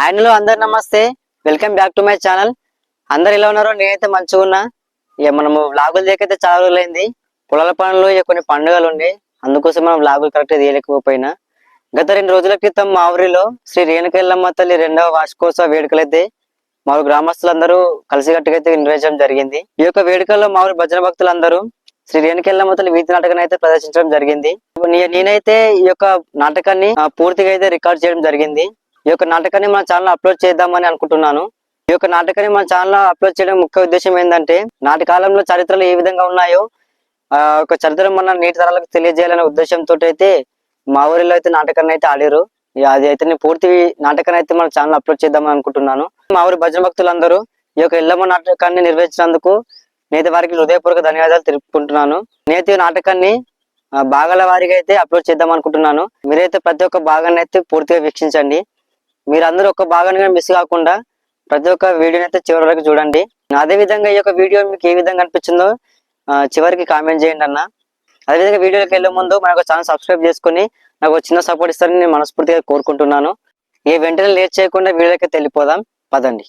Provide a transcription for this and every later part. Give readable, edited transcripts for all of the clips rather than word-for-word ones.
ఆయనలో అందరు నమస్తే, welcome back to my channel. అందరు ఎలా ఉన్నారో? నేనైతే మంచిగా ఉన్నా. ఇక మనము వ్లాగులు చేయకైతే చాలా రోజులైంది. పొలాల పనులు ఇక కొన్ని పండుగలు ఉండి, అందుకోసం మనం వ్లాగులు కరెక్ట్ తీయలేకపోయినా. గత 2 రోజుల క్రితం మా ఊరిలో శ్రీ రేణుకెళ్ళమ్మ తల్లి 2వ వార్షికోత్సవ వేడుకలైతే మా ఊరు గ్రామస్తులందరూ కలిసికట్టుగా అయితే నిర్వహించడం జరిగింది. ఈ యొక్క వేడుకల్లో మా ఊరి భజన భక్తులందరూ శ్రీ రేణుకెళ్ళమ్మ తల్లి వీధి నాటకాన్ని అయితే ప్రదర్శించడం జరిగింది. నేనైతే ఈ యొక్క నాటకాన్ని పూర్తిగా అయితే రికార్డ్ చేయడం జరిగింది. ఈ యొక్క నాటకాన్ని మన ఛానల్ అప్లోడ్ చేద్దామని అనుకుంటున్నాను. ఈ యొక్క నాటకాన్ని మన ఛానల్ అప్లోడ్ చేయడం ముఖ్య ఉద్దేశం ఏంటంటే, నాటి కాలంలో చరిత్రలు ఏ విధంగా ఉన్నాయో ఒక చరిత్ర మన నేటి తరాలకు తెలియజేయాలనే ఉద్దేశంతో అయితే మా ఊరిలో అయితే నాటకాన్ని అయితే ఆడారు. అది అయితే నేను పూర్తి నాటకాన్ని అయితే మన ఛానల్ అప్లోడ్ చేద్దామని అనుకుంటున్నాను. మా ఊరి భజన భక్తులందరూ ఈ యొక్క ఎల్లమ్మ నాటకాన్ని నిర్వహించినందుకు నేటి వారికి హృదయపూర్వక ధన్యవాదాలు తెలుపుకుంటున్నాను. నేటి నాటకాన్ని భాగాల వారిగా అయితే అప్లోడ్ చేద్దాం అనుకుంటున్నాను. మీరైతే ప్రతి ఒక్క భాగాన్ని అయితే పూర్తిగా వీక్షించండి. మీరందరూ ఒక భాగాన్ని మిస్ కాకుండా ప్రతి ఒక్క వీడియోని అయితే చివరి వరకు చూడండి. అదే విధంగా ఈ యొక్క వీడియో మీకు ఏ విధంగా అనిపించిందో చివరికి కామెంట్ చేయండి అన్న. అదేవిధంగా వీడియోకి వెళ్ళే ముందు మన ఛానల్ సబ్స్క్రైబ్ చేసుకుని నాకు చిన్న సపోర్ట్ ఇస్తారని నేను మనస్ఫూర్తిగా కోరుకుంటున్నాను. ఏ వెంటనే లేట్ చేయకుండా వీడియోకి వెళ్ళిపోదాం, పదండి.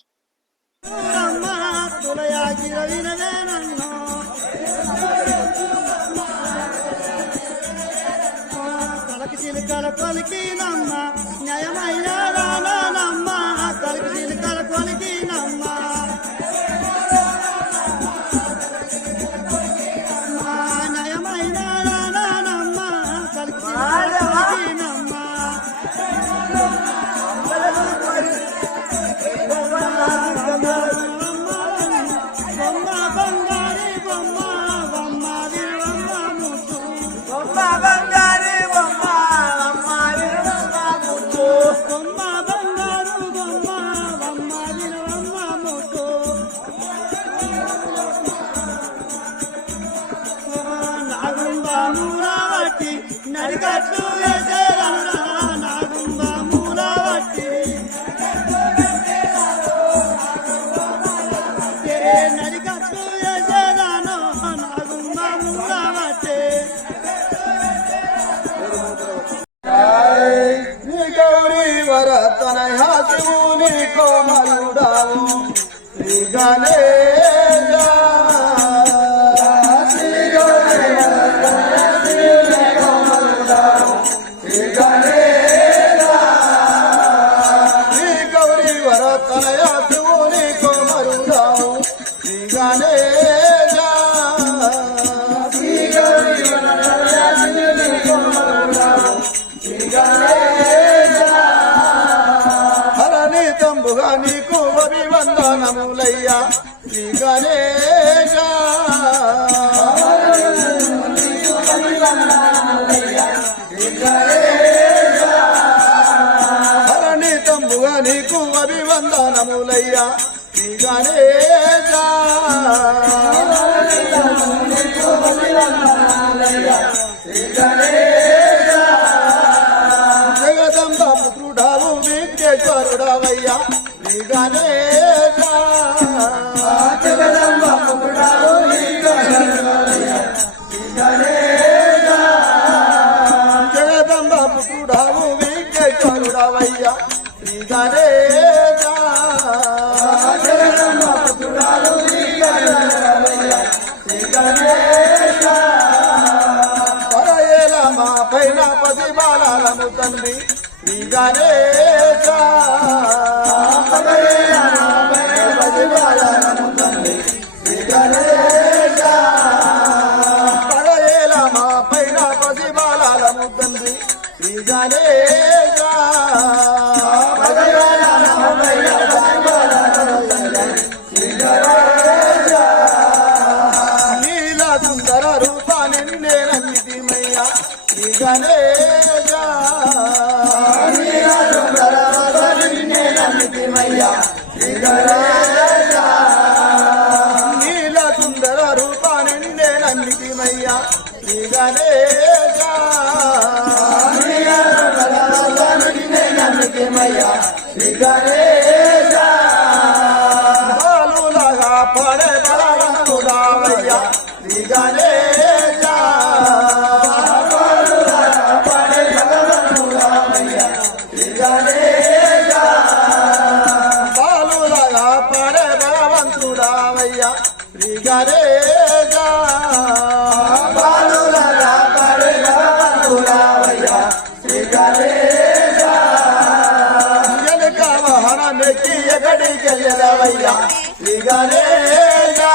నీకు అభివందనములయ్యా శ్రీ గణేశ. హరణి తంబుగా నీకు అభివందనములయ్యా శ్రీ గణేశ. జగదంబ పుత్రుడావు విఘ్నేశ్వరుడవయ్యా శ్రీ గణేశ. జగదంబ పుత్రుడావు విఘ్నేశ్వరుడవయ్యా శ్రీ గణేశ. జగదంబ పుత్రుడావు విఘ్నేశ్వరుడవయ్యా శ్రీ గణేశ. జగదంబ పుత్రుడావు విఘ్నేశ్వరుడవయ్యా శ్రీ గణేశ. పరయేల మా పైన పది బాలము తండ్రి శ్రీ గణేశ. పడయేల మా పైన పది బాలము తండ్రి శ్రీ గణేశ. నీల సుందర రూప నిన్నే నమ్మితిమయ్యా శ్రీ గణేశ. నీల సుందర రూప నిన్నే నమ్మితిమయ్యా శ్రీ గణేశ. బాలులగా పడే బలవయ్యా శ్రీ గణేశ. శ్రీ గణేశ. గణేశా బాలుల రాపడగా రావయ్యా శ్రీ గణేశా వెనుక వాహనమెక్కి ఎక్కడికి వెళ్ళవయ్యా శ్రీ గణేశా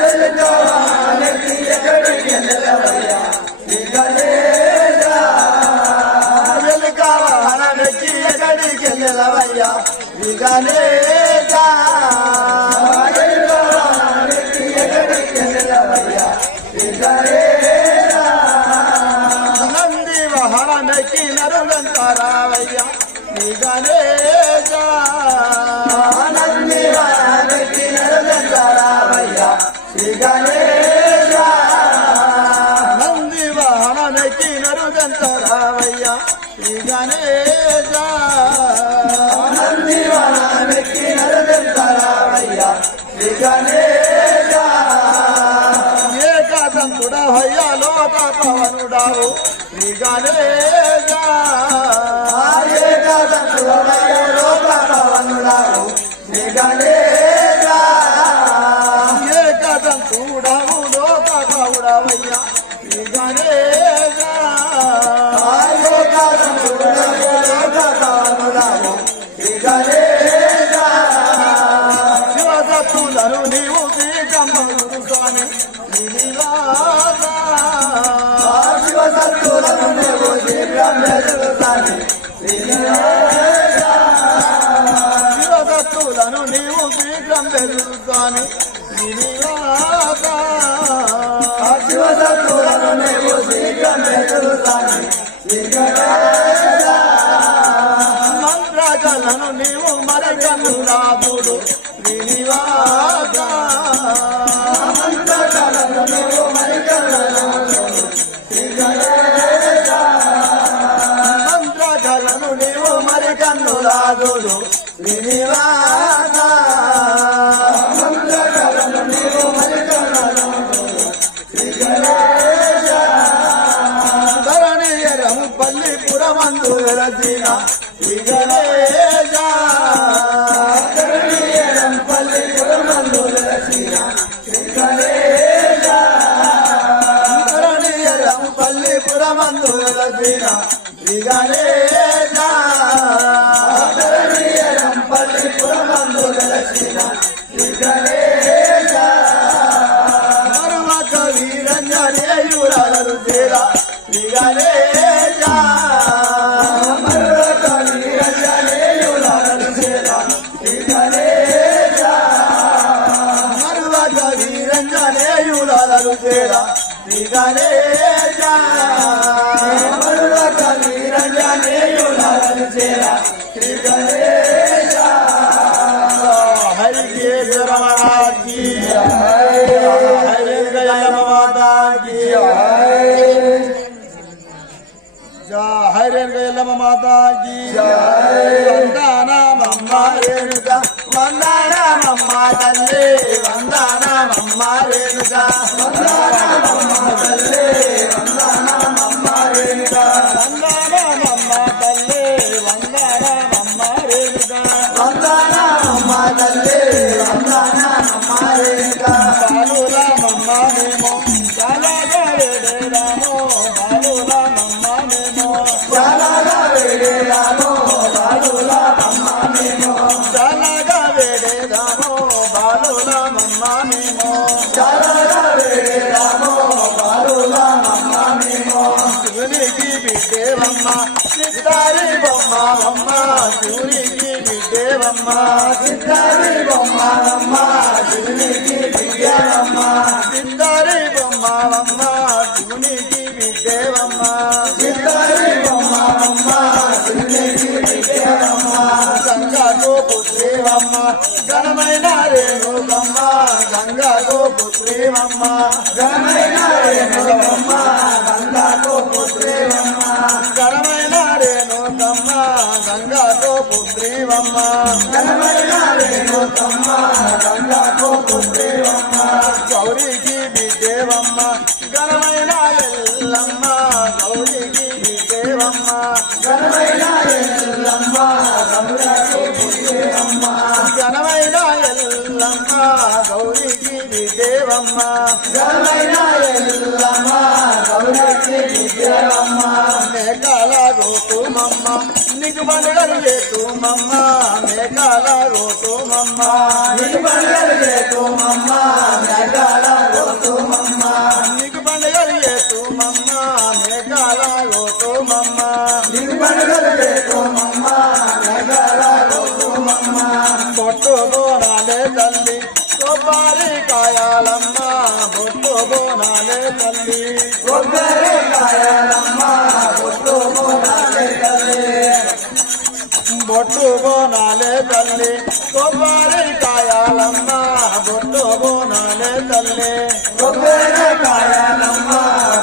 వెనుక వాహనమెక్కి ఎక్కడికి వెళ్ళవయ్యా శ్రీ గణేశా వెనుక వాహనమెక్కి ఎక్కడికి వెళ్ళవయ్యా శ్రీ గణేశా నంది వాహనమెక్కి నరులంతరావయ్యా శ్రీ గణేశా నంది వాహనమెక్కి నరులంతరావయ్యా శ్రీ గణేశా నంది వాహనమెక్కి నరులంతరావయ్యా శ్రీ గణేశా నంది వాహనమెక్కి నరులంతరావయ్యా శ్రీ గణేశా ఏకాదంతుడవయ్యా లోక పవనుడావు శ్రీ గణేశా ఏకాదంతుడవయ్యా లోక పవనుడావు శ్రీ గణేశా ఏకాదంతుడవు లోక పవనుడవయ్యా శ్రీ గణేశా ఏకాదంతుడవు లోక పవనుడావు శ్రీ గణేశా శివసత్తులను నీవు శ్రీకంబరు స్వామి శివసత్తులను నీవు శ్రీకంబరు స్వామి శివసత్తులను నీవు శ్రీకంబరు స్వామి శివసత్తులను నీవు శ్రీకంబరు స్వామి మంత్రాలను నీవు మరకను రాదుడు శ్రీనివాస మంత్రాలను నీవు మరకను మంత్రాలను నీవు మరకను రాదుడు శ్రీనివాస మంత్రాలను నీవు మరకను ధరణీయరము పల్లిపురమందు వెలసిన శ్రీ గణేశా ధరణీయరం పల్లిపురమందు వెలసిన శ్రీ గణేశా ధరణీయరం పల్లిపురమందు వెలసిన శ్రీ గణేశా ధరణీయరం పల్లిపురమందు వెలసిన శ్రీ గణేశా మరువక వీరంజనేయురాలు తేరా శ్రీ గణేశా మరువక వీరంజనేయురాలు తేరా శ్రీ గణేశా మరువక వీరంజనేయురాలు తేరా శ్రీ గణేశా మరువక వీరంజనేయురాలు తేరా శ్రీ గణేశా హరి కేశరమణ की हरे गया माता की जय हरे गया माता की वंदना मम्मा रेणुका वंदना मम्मा तल्ले वंदना मम्मा रेणुका वंदना मम्मा तल्ले वंदना मम्मा रेणुका वंदना मम्मा तल्ले वंदना मम्मा रेणुका वंदना मम्मा तल्ले वंदना मम्मा रेणुका बालूला मम्मा मेमो जाला गरे रामो बालूला मम्मा मेमो जाला गरे रामो बालूला मम्मा मेमो जाला गरे रामो बालूला मम्मा मेमो जाला गरे रामो बालूला मम्मा मेमो शिवनी की बिड्डे मम्मा सितारी बम्मा मम्मा शिवनी की बिड्डे मम्मा सितारी बम्मा मम्मा शिवनी की बिड्डे मम्मा सितारी बम्मा मम्मा शिवनी की बिड्डे मम्मा सितारी बम्मा मम्मा शिवनी की बिड्डे मम्मा गंगा को पुत्री मम्मा ఘనమైన రేణుకమ్మ గంగాకు పుత్రి మమ్మ ఘనమైన రేణుకమ్మ గంగాకు పుత్రి మమ్మ ఘనమైన రేణుకమ్మ గంగాకు పుత్రి మమ్మ ఘనమైన రేణుకమ్మ గంగాకు పుత్రి మమ్మ గౌరికి బిడ్డేవమ్మ ఘనమైన ఎల్లమ్మ గౌరికి బిడ్డేవమ్మ ఘనమైన ఎల్లమ్మ గంగాకు పుత్రి మమ్మ ఘనమైన ఎల్లమ్మ గౌరీగిరి దేవమ్మ ఘనమైన ఎల్లమ్మ గౌరీగిరి దేవమ్మ మేఘాల గోతుమమ్మ నీకు పండుగలు చేతుమమ్మ మేఘాల గోతుమమ్మ నీకు పండుగలు చేతుమమ్మ మేఘాల గోతుమమ్మ నీకు పండుగలు చేతుమమ్మ మేఘాల గోతుమమ్మ నీకు పండుగలు చేతుమమ్మ మేఘాల గోతుమమ్మ బొట్టు బోనాలే తల్లి కొబ్బరి కాయాలమ్మ బొట్టు బోనాలే తల్లి కొబ్బరి కాయాలమ్మ బొట్టు బోనాలే తల్లి బొట్టు బోనాలే తల్లి కొబ్బరి కాయాలమ్మ బొట్టు బోనాలే తల్లి కొబ్బరి కాయాలమ్మ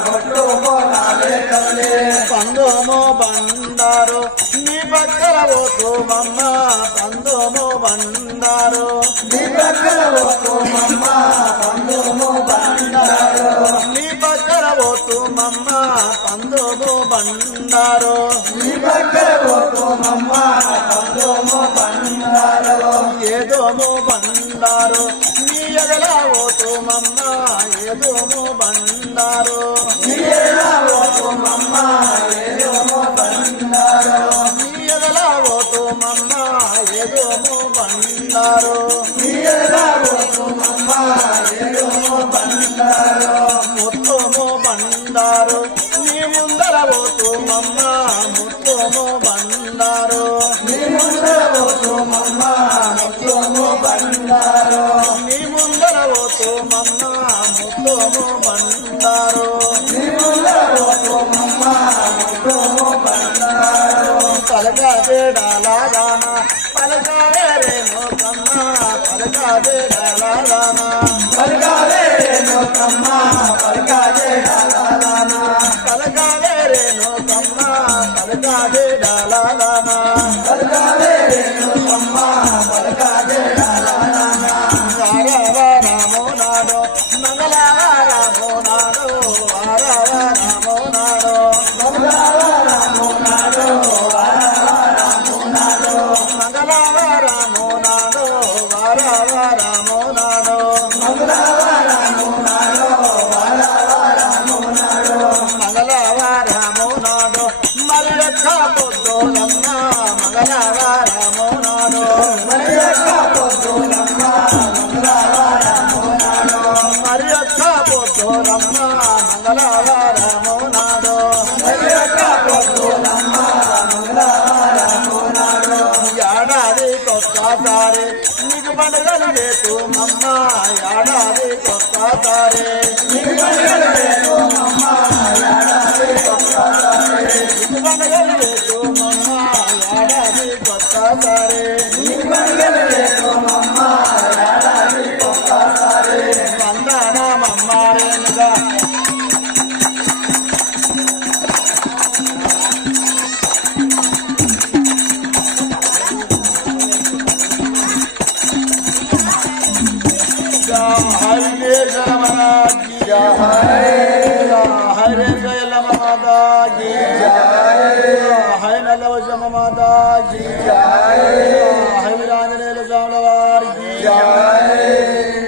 బొట్టు బోనాలే తల్లి పందుము బండారు నీ పక్కన పోతుమమ్మ పందుము బండారు నీ పక్కన పోతుమమ్మ పందుము బండారు నీ పక్కన పోతుమమ్మ పందుము బండారు నీ పక్కన పోతుమమ్మ పందుము బండారు ఏదోము బండారు నీ ఎదలా పోతుమమ్మ ఏదోము బండారు నీ ఎదలా పోతుమమ్మ ఏదోము బండారు నీ ఎదలా పోతుమమ్మ ఏదోము బండారు నీ ఎదలా పోతుమమ్మ ఏదోము బండారు ముత్తుము బండారు నీ ముందర పోతుమమ్మ ముత్తుము బండారు నీ ముందర పోతుమమ్మ ముత్తుము బండారు నీ ముందర పోతుమమ్మ ముత్తుము బండారు నీ ముందర పోతుమమ్మ ముత్తుము బండారు పలకా బేడాలాగాన పలకా రేణు కమ్మ పలకా బేడాలాగాన పలకా రేణు కమ్మ పలకా బేడాలాగాన పలకా రేణు కమ్మ పలకా బేడాలాగాన పలకా రేణు కమ్మ పలకా బేడాలాగాన వారవారమో నాడో మంగళవారమో నాడో వారవారమో నాడో మంగళవారమో నాడో వారవారమో నాడో మంగళవారమో నాడో వారవారమో నాడో మంగళవారమో నాడో వారవారమో నాడో మంగళవారమో నాడో మరి యొక్క పొద్దులమ్మ మంగళవారమో నాడో మరి యొక్క పొద్దులమ్మ మంగళవారమో నాడో మరి యొక్క పొద్దులమ్మ మంగళవారమో నాడో మరి యొక్క పొద్దులమ్మ మంగళవారమో నాడో ఏడాది కొత్తసారి నీకు పండుగలు చేతుమమ్మ ఏడాది కొత్తసారి నీకు పండుగలు చేతుమమ్మ ఏడాది కొత్తసారి నీకు పండుగలు చేతుమమ్మ ఏడాది కొత్తసారి నీకు పండుగలు చేతుమమ్మ ఏడాది కొత్తసారి వందనమమ్మ రేణుగా हरे महाराज की जय हरे गयल माता की जय हरे नलवजम माता की जय हरे राजनेल जामवार की जय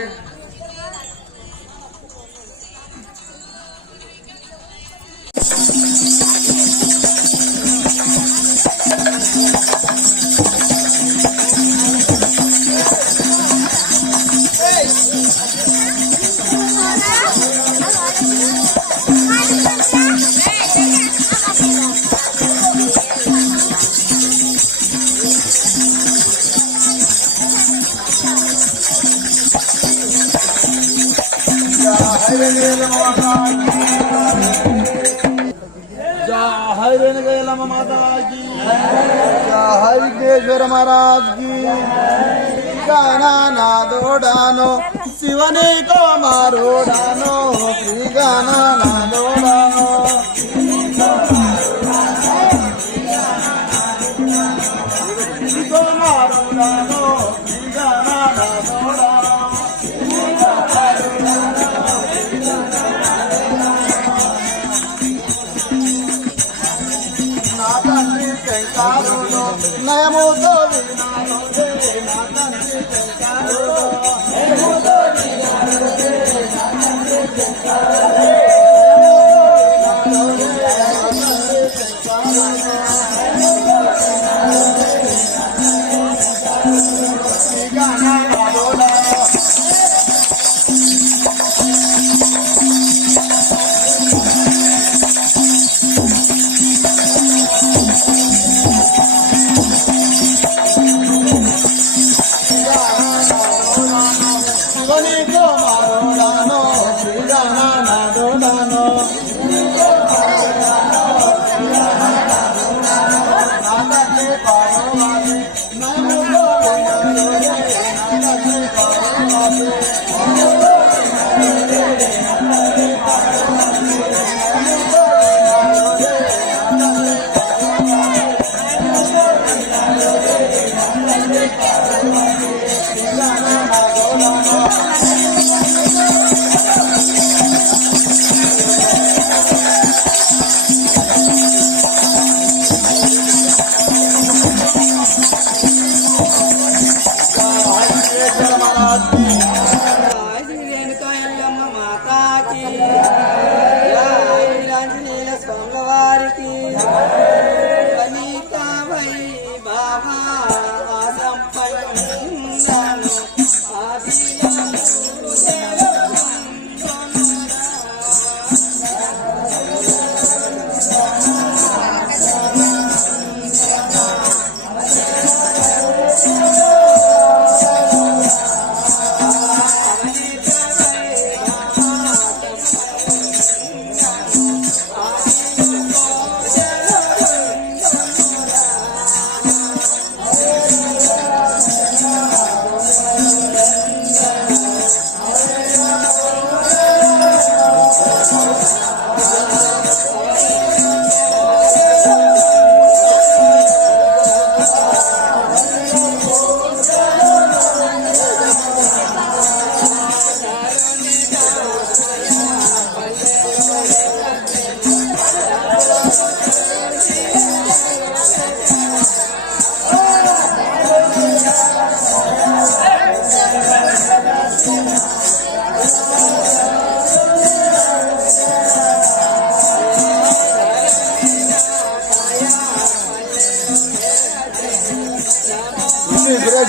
हरिकेश्वर महाराज की गाना ना दौड़ानो शिवने को मारो डानो श्री गाना ना दौड़ानो को मारो डानो श्री गाना ना दौड़ानो నయముతో వినాను నా తండ్రి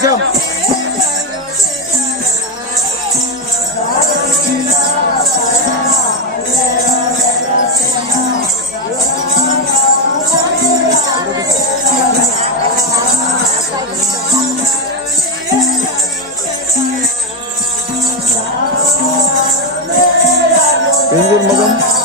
Jump. Pengur magam.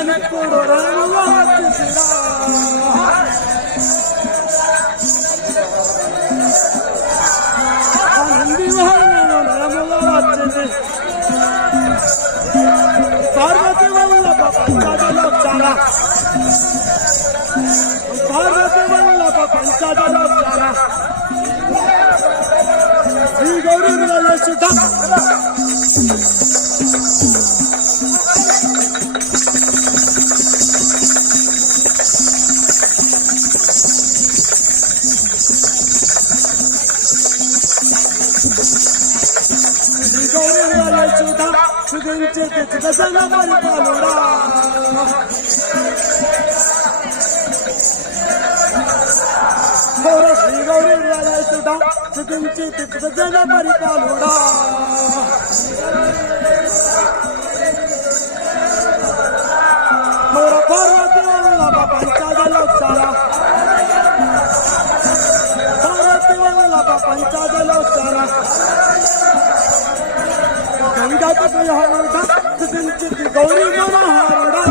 నేనెప్పుడు రాముగా వచ్చేసిరా నంది వాహనం రాముగా వచ్చింది పార్వతి వల్లభ పంచదలోచార పార్వతి వల్లభ పంచదలోచార శ్రీ గౌరీ సుధ సుధించి చిన్న పరిపాలుడా శ్రీ గౌరీ సుధ సుధించి చిన్న పరిపాలుడా పార్వతి వల్లభ పంచదలోచార పార్వతి వల్లభ పంచదలోచార గంగాకు ప్రియహారుడా సుధించి గౌరీ మనోహరుడా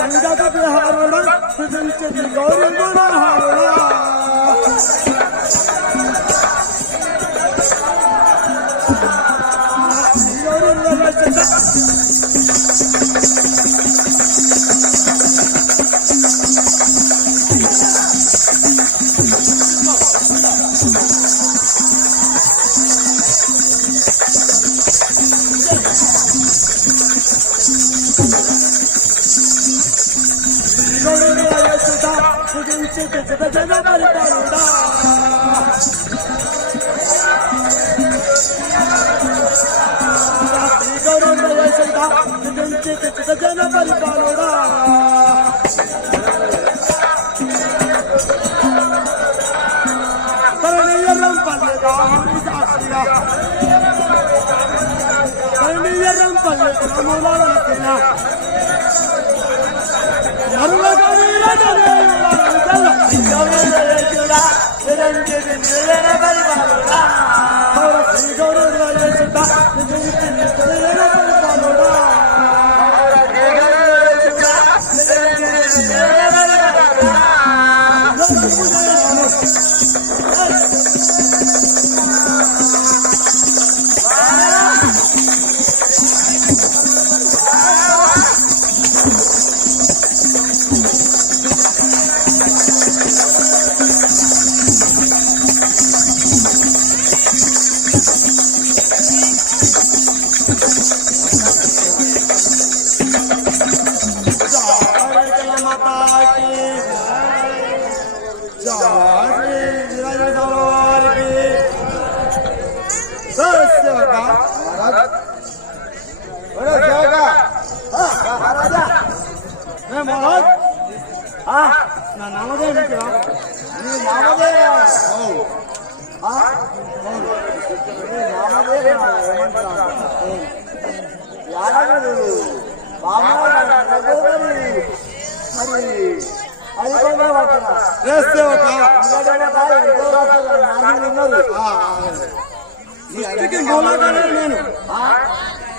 గంగాకు ప్రియహారుడా సుధించి గౌరీ మనోహరుడా జన పరిపాలుడా జన పరిపాలుడా కరణీయరం పల్లెగా సాక్షిగా కరణీయరం పల్లెగా మూలాడన నా నామదే సృష్టికి మూలగానే నేను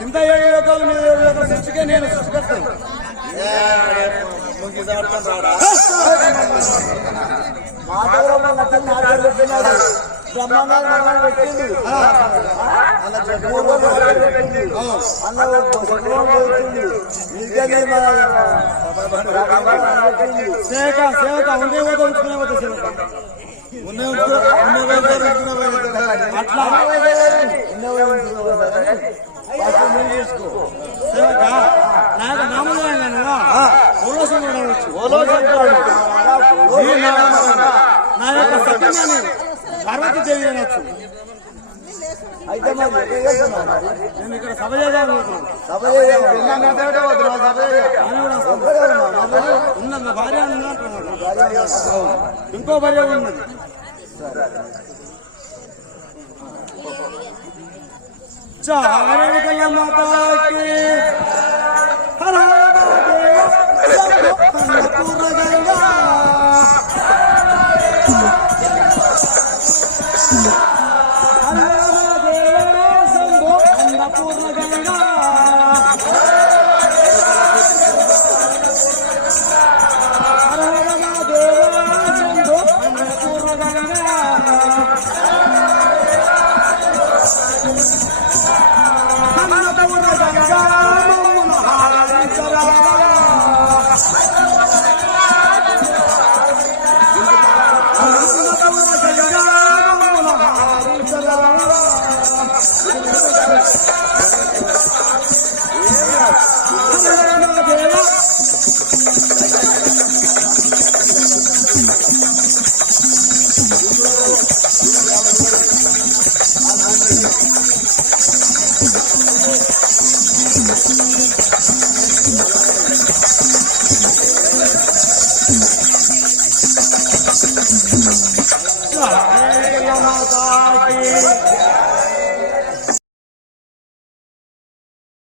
ఇంత 7 లోకాలు మీద 7 లోకాల సృష్టికే నేను సృష్టిస్తాను. సేవక ఉండే ఉంచుకునే అట్లా నాకు నామదేవంగా నా యొక్క సత్యమాన్ని పార్వతీ దేవి అనొచ్చు. అయితే నేను ఇక్కడ సభ చేద్దాం ఉన్న భార్య ఇంకో భార్య ఉన్నది. చారణ మాతాకి హర పూర్ణ గంగా माता की